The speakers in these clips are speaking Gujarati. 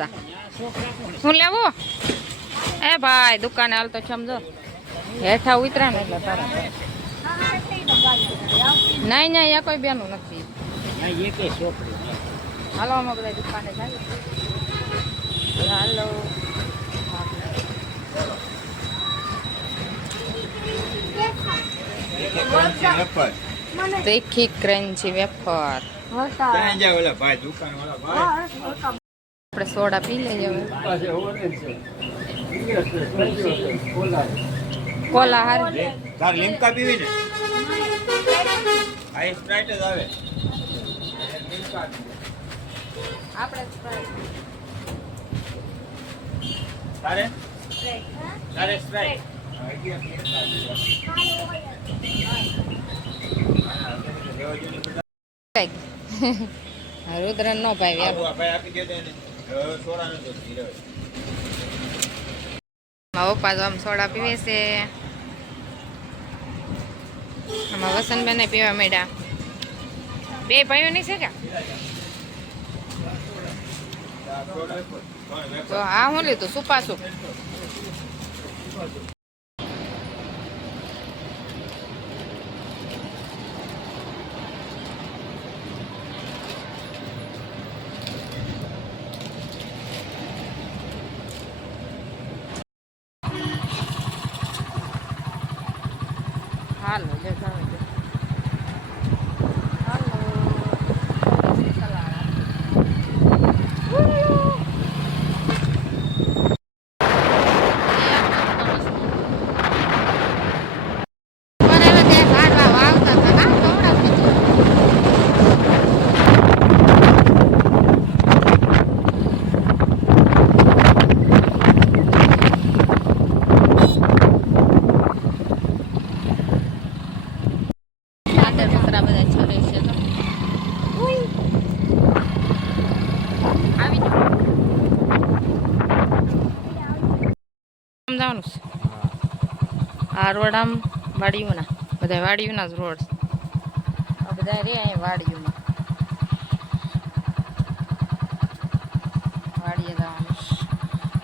સોદા હું લેવું એ ભાઈ દુકાને હાલ તો સમજો હેઠા ઉતરા ને એટલે તારા નહીં નહીં કોઈ બેનું નથી હાલો અમે બધા દુકાને જાય હાલો તીખી ક્રન્ચી વેફર આપણે સોડા પી લઈએ કોલા હારી તાર લીમકા પીવી ને આઈસ સ્પ્રાઇટ જ આવે આપણે તારે તારે સ્પ્રાઇટ રુદ્ર નો ભાઈ આપી દે સોડા નો પપ્પા તો આમ સોડા પીવે છે આમાં વસંતબેન પીવા માંડ્યા બે ભાઈઓ નહીં છે કે તો હા હું લીધું સુપાસું હાલો જે જાવે છે હાલો જવાનું છે આ રોડ આમ વાડીઓના બધા વાડીઓના જ રોડ આ બધા રે અહીં વાડીઓમાં વાડીએ જવાનું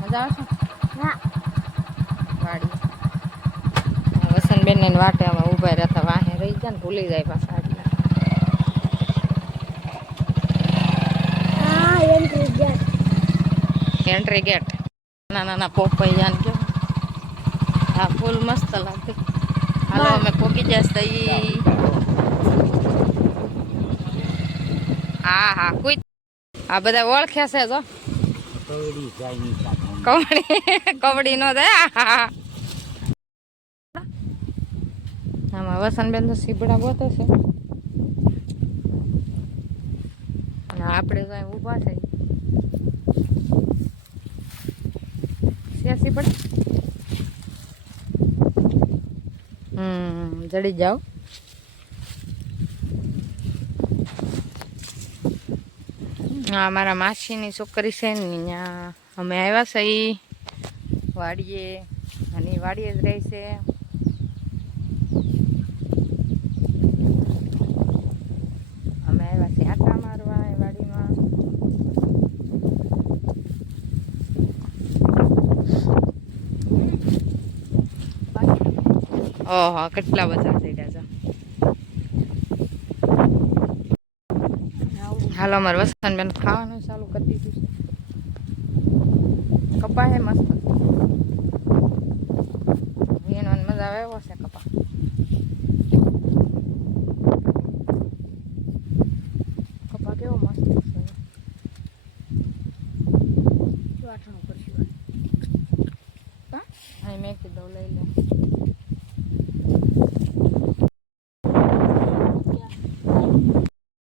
મજા આવે છે વાડી વસંતબેન ને વાટે અમે ઊભા રહેતા વાહે રહી જાય ને ભૂલી જાય પાછા આટલા એન્ટ્રી ગેટ નાના નાના પોપૈયા કે હા ફૂલ મસ્ત લાગે હાલો અમે પોકી જશે હા હા કોઈ આ બધા ઓળખ્યા છે જો કબડ્ડી નો દે આમાં વસંતબેન તો સીબડા ગોતો છે અને આપણે તો અહીં ઊભા થઈ સીબડા જડી જાઓ હા મારા માસીની છોકરી છે ને ત્યાં અમે આવ્યા છે વાડીએ અને વાડીએ જ રહે છે અમે આવ્યા છે આટા મારવા એ વાડીમાં ઓહો કેટલા બધા થયા છે હાલો અમારે વસંતબેન ખાવાનું ચાલુ કરી દીધું છે કપા હે મસ્ત એનો મજા આવે એવો છે કપા કપા કેવો મસ્ત છે વાટણું કરશું હા મેં કીધું લઈ લે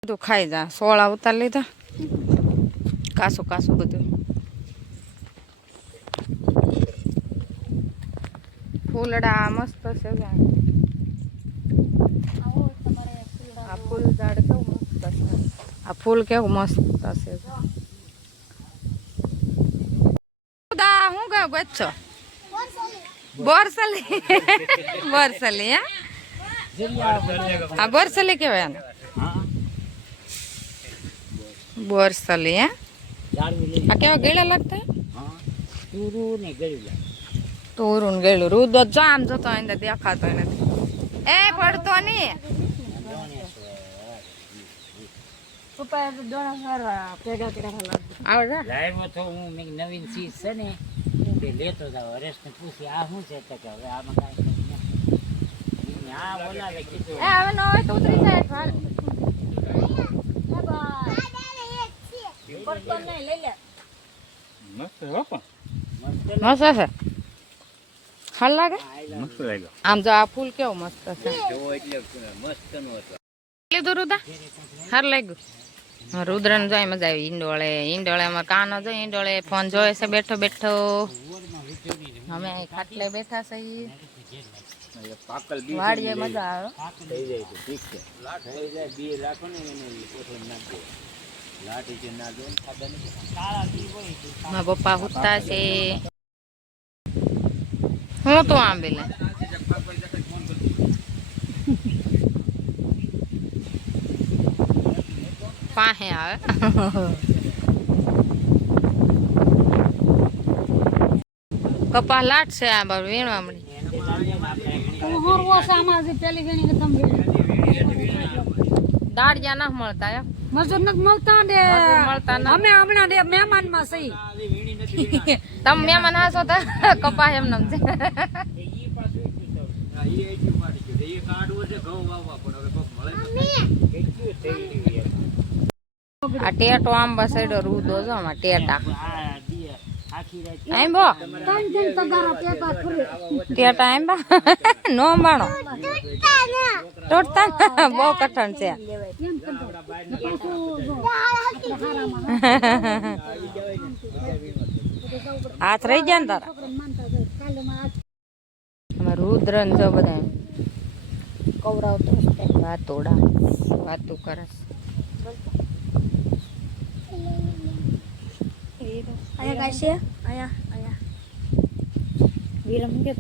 બધું ખાઈ જા સોળા ઉતાર લીધા કાસું કાસું બધું ફૂલડા મસ્ત છે આ ફૂલ ઝાડ કેવું મસ્ત છે આ ફૂલ કેવું મસ્ત છે હું ગયો ગચ્છો બોરસલી બોરસલી હે આ બોરસલી કેવાય ને બોરસલી હે જાળવી લઈ આ કેવા ગળા લાગતા હા તુરું ને ગળ્યું તોરું ગળું રૂદો જો આમ જતો અંદર દેખાતો નથી એ પડતો નહીં પપ્પા દોણા સારા પેડા પેડા આવડે લાવ્યો તો હું મેં નવીન ચીજ છે ને તે લેતો જાવ હરેશને પૂછી આ શું છે તો કે હવે આમાં કાંઈ નથી આ બોલાવે કીધું એ હવે ન હોય તો ઉતરી જાય હાલ પડતો નહીં લઈ લે મસ્ત હો પણ મસ્ત છે હાલ લાગે મસ્ત લાગ્યો આમ જો આ ફૂલ કેવું મસ્ત છે જોવો એટલે મસ્ત નો હતો લીધું રુદા હાર લાગ્યું રુદ્રને જોઈ મજા આવી ઈંડોળે માં કાનો જોઈ ઈંડોળે ફોન જોવે છે બેઠો બેઠો અમે અહીં ખાટલે બેઠા છે પાકલ બી વાડીએ મજા આવે થઈ જાય તો ઠીક છે લાટ થઈ જાય બી રાખો ને એને પોતે નાખો લાટી જે ના દો ને ખાધા ને કાળા બી હોય તો મારા પપ્પા હુતા છે હું તો આમ બેલે પાસે આવે કપા લાટ છે આ બાર વીણવા મળી દાળિયા ના મળતા એમ મજૂર નથી મળતા ને મળતા ના અમે હમણાં મહેમાન માં સહી તમે મહેમાન હાસો તો કપા એમ નમ છે ઈ પાછું આ ઈ એટલું મારી ગયું એ કાઢવું છે ઘઉં વાવવા પણ હવે કોક મળે કેટલું થઈ ગયું આ ટેટો આંબા સાઈડો રૂદો જો આમાં ટેટા આ દી આખી રાત આંબો ત્રણ ત્રણ તગારા પેટા ફરે ટેટા આંબા નો માણો તોડતા બહુ કઠણ છે હાથ રહી જાય ને તારા આમાં રુદ્ર ને જો બધા કવરાવતો વાતોડા વાતું કરે આયા કાઈ છે આયા વિરમ કે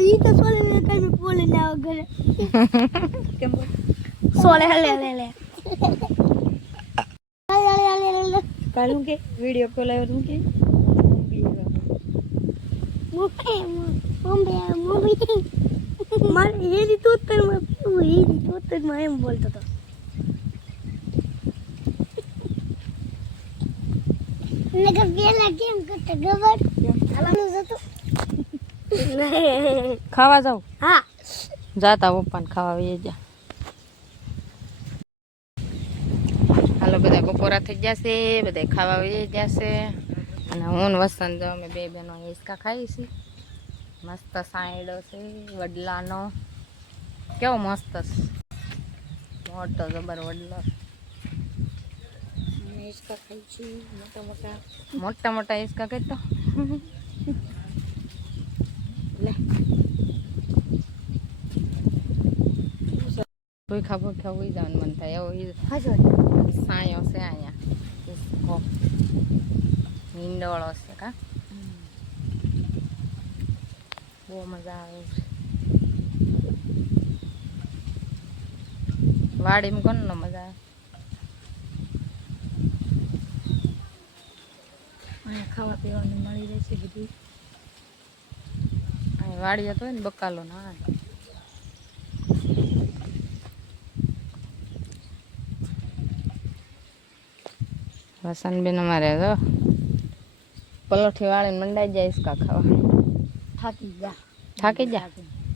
ઈ તો સોલે ને કઈ મે બોલે ના ઘરે કેમ સોલે લે કાલું કે વિડિયો કોલ આવ્યો તું કે મમ્મી મારે હેરી તોતર માં એમ બોલતો તો નગર પેલા કેમ કરતા ગબર હાલનું જતું ખાવા જાવ હા જાતા પપ્પાને ખાવા વહી જા હાલો બધા બપોરા થઈ જશે બધા ખાવા વહી જશે અને હું ને વસંત જો અમે બે બહેનો હિસકા ખાઈ છીએ મસ્ત સાંયડો છે વડલાનો કેવો મસ્ત છે મોટો જબર વડલો હિસકા ખાઈ છીએ મોટા મોટા હિસકા કઈ તો લે કોઈ ખબર ખાવી જવાનું મન થાય એવો સાયો છે અહીંયા હિસકો ઈંડોળો છે કા બહુ મજા આવે છે વાડીમાં કોણ ન મજા આવે ખાવા પીવાનું મળી રહેશે બધું અહીં વાડીએ તો હોય ને બકાલો ના વસંતબેન અમારે તો પલોઠી વાળીને મંડાઈ જાય હિસકા ખાવા થાકી જા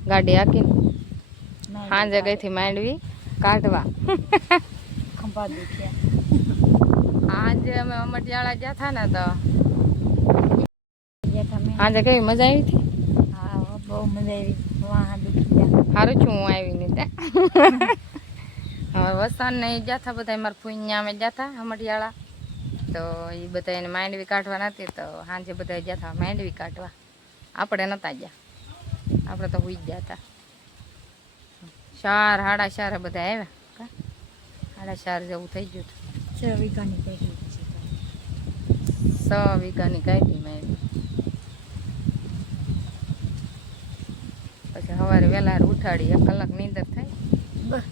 ગાડી હાકીને સાંજે ગઈથી માંડવી કાઢવા ખંભા દુખ્યા આજે અમે અમટિયાળા ગયા હતા ને તો જેઠા મેં આજે કેવી મજા આવી હતી હા બહુ મજા આવી વાહ દુખી ગયા સારું છું હું આવી નહીં ત્યાં હવે વસાન ને ગયા હતા બધા મારા ફૂઈયા અમે ગયા હતા અમટિયાળા તો એ બધા એને માંડવી કાઢવા નથી તો સાંજે બધા ગયા હતા માંડવી કાઢવા આપણે નહોતા ગયા આપણે તો હુઈ જ ગયા હતા 4 સાડા 4 બધા આવ્યા કા 4:30 જેવું થઈ ગયું હતું 6 વીઘાની પેટી 6 વીઘાની કાઢી મેં પછી સવારે વહેલા ઉઠાડી 1 કલાક નીંદર થાય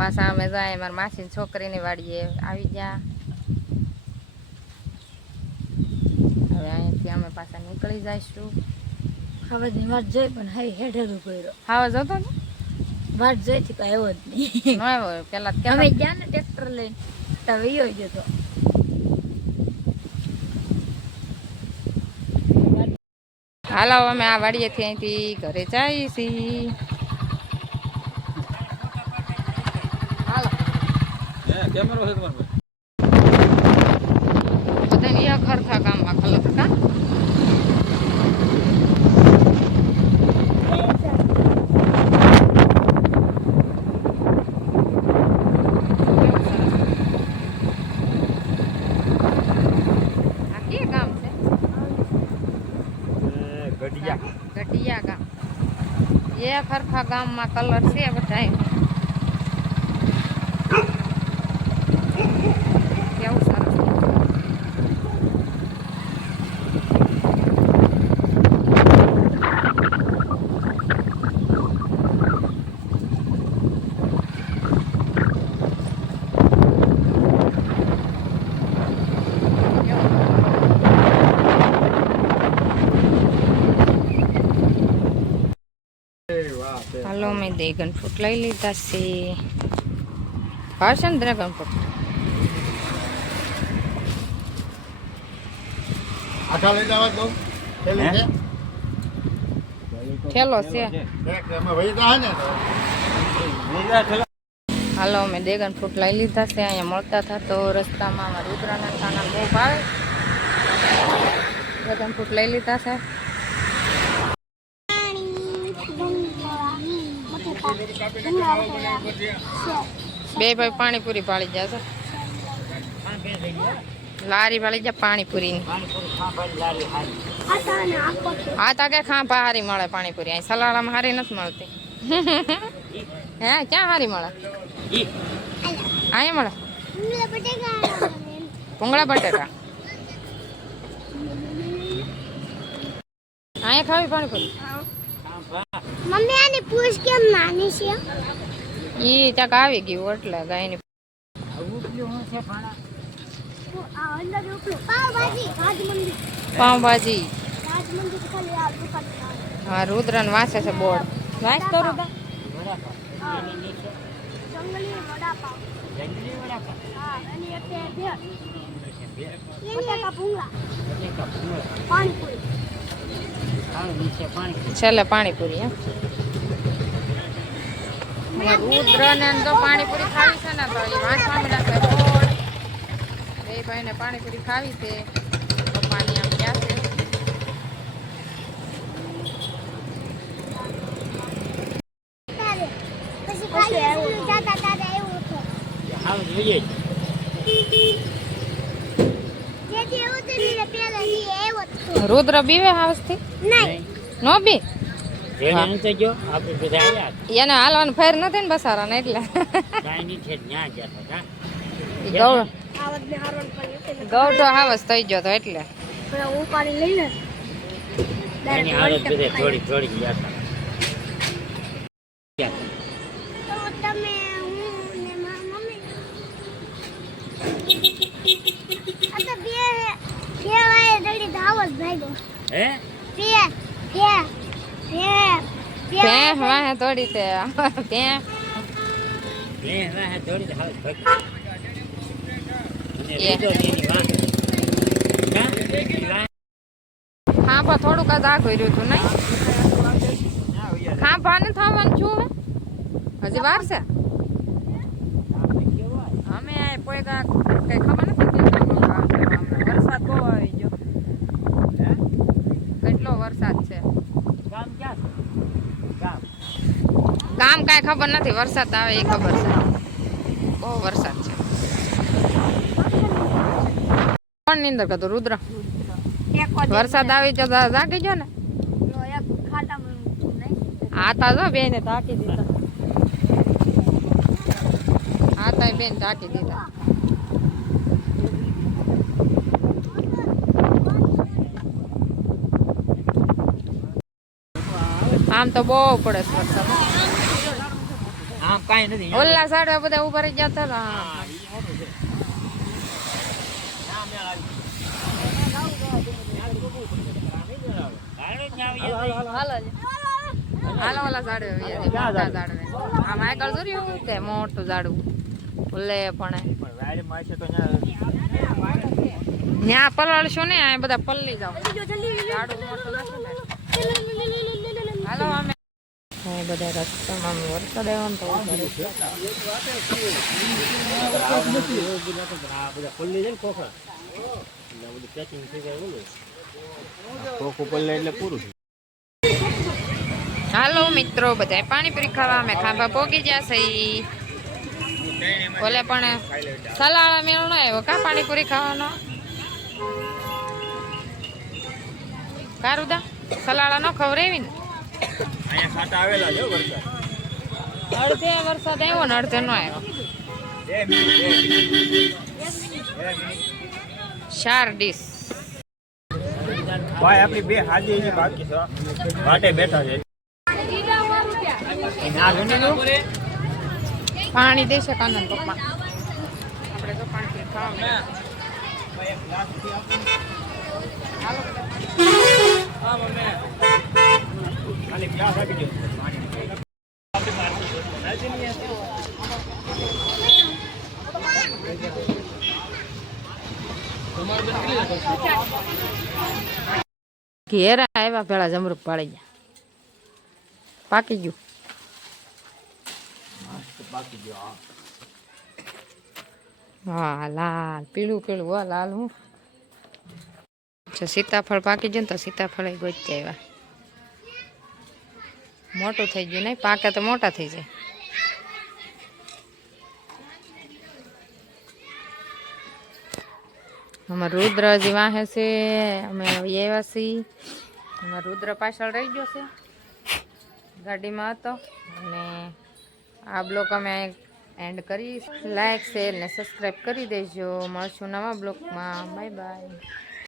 પાછા અમે જાય મારા માસીની છોકરીની વાડીએ આવી ગયા. હવે અહીંયાથી અમે પાછા નીકળી જઈશું. હવે વાત જોઈ પણ હાઈ હેઠેલું કર્યો ખાવા જતો ને વાત જોઈ થી કઈ આવ્યો જ નહીં. ન આવ્યો પેલા અમે ગયા ને ટ્રેક્ટર લઈને તો વયો જતો. હાલો અમે આ વાડીએથી અહીંથી ઘરે જઈએ છીએ. હાલો કેમેરો છે તમારો બધાને એક ખરખા કામમાં ખલત કા આ કે ગામ છે ગઢિયા ગઢિયા ગામ. એ ખરખા ગામમાં કલર છે બધા. કેવું સરસ. હાલો મેં ડ્રેગન ફ્રૂટ લઈ લીધા છે. ભાવશે ને ડ્રેગન ફ્રૂટ? આખા લઈ જવા દો થેલી છે ઠેલો છે. એમાં વહી જાય ને તો હાલો મેં ડ્રેગન ફ્રૂટ લઈ લીધા છે. અહીંયા મળતા હતા તો રસ્તામાં અમારા રુદ્રના ખાના બહુ ભાવે. ડ્રેગન ફ્રૂટ લઈ લીધા છે. બે ભાઈ પાણીપુરી પાળી જશે. લારી પાળી જાય પાણીપુરી. હા તો કે ખાંભા હારી મળે પાણીપુરી. અહીં સલાડામાં હારી નથી મળતી. હે ક્યાં હારી મળે? અહીંયા મળે ભૂંગળા બટેકા. અહીંયા ખાવી પાણીપુરી? મમ્મી આની પૂછ કેમ નાની છે? ઈ ચાક આવી ગયું એટલે ગાયની પાવભાજી. હા રુદ્રન વાંચે છે બોર્ડ. વાંચ તો રુદ્ર. છેલ્લે પાણીપુરી. રુદ્ર ને તો પાણીપુરી ખાવી છે ને તો એ વાંચવા મળ્યા છે બોર્ડ. બે ભાઈને પાણીપુરી ખાવી છે. પપ્પાની આમ ક્યાં છે? રુદ્ર બીવે હાવસથી નો બી. એને હાલવાનું ફેર નથી ને બસારા ને એટલે ગૌઢો હાવસ થઈ ગયો તો એટલે ઉપાડી લઈને વાહે થોડી તે ખાંભા થોડુંક જ આ કર્યું હતું નહીં? ખાંભા ને થવાનું છું હજી વાર છે. અમે પોયગા કઈ ખબર નથી. વરસાદ બહુ આવી ગયો. કેટલો વરસાદ છે? ગામ કાંઈ ખબર નથી. વરસાદ આવે એ ખબર છે. બહુ વરસાદ છે. કોણ નીંદર કરતો? રુદ્ર. વરસાદ આવી તો જાગી ગયો ને. આતા જો બેન ઢાંકી દીધા. આતા બેન ઢાંકી દીધા. આમ તો બહુ પડે છે વરસાદ. આમ કાંઈ નથી ઓલા ઝાડવા બધા ઉભા રહી ગયા હતા ને, હા. હા, ઈ મોટું છે. ના, મેળ આવી. હાલો જ ને આવીએ. હાલો ઓલા ઝાડવે વહી જઈએ, મોટા ઝાડવે. આમ આગળ જોયું કે મોટું ઝાડવું ઓલે પણ પણ વાડીમાં છે તો ન્યા ત્યાં પલળશો ને, આ બધા પલ્લી જાવ. ઝાડવું મોટું નથી ને. હાલો અમે બધા રસ્તામાં વરસાદ આવ્યો ને તો ઉભા રહી ગયા. આ બધા પલ્લી છે ને ખોખા. એટલે આ બધું પેકિંગ થઈ જાય ઓલું. ખોખું પલ્લે એટલે પૂરું. હાલો મિત્રો, બધા પાણીપુરી ખાવા અમે ખાંભા પોગી જશે. ઓલે પણ સલાળા મેળ ન આવ્યો કા પાણીપુરી ખાવાનો? કારુદા સલાળા ન ખવડાવી ને. અહીંયા ખાતા આવેલા છે વરસાદ. અડધે વરસાદ આવ્યો ને અડધે નો આવ્યો. 2 મિનિટ. 4 ડીશ. ભાઈ આપણી બે હાજી છે બાકી છે વાટે બેઠા છે. ના ગણી પાણી દેશે કાનન પપ્પા. આપણે તો પાણી ખાવા. હા મમ્મી ખાલી ગ્લાસ આપી દો ઘેર આવ્યા પેલા જમરૂક પાડી ગયા. પાકી ગયું. બાકી ગયો હા લાલ પીળું પીળું હો લાલ. હું સીતાફળ પાકી ગયું ને તો સીતાફળ ગોચી આવ્યા. મોટું થઈ ગયું નહીં, પાકે તો મોટા થઈ જાય. અમાર રુદ્ર હજી વાહે છે, અમે આવ્યા છીએ. અમાર રુદ્ર પાછળ રહી ગયો છે, ગાડીમાં હતો. અને આ બ્લોગ અમે એન્ડ કરી. લાઈક શેર ને સબસ્ક્રાઈબ કરી દેજો. મળશું નવા બ્લોગમાં. Bye bye.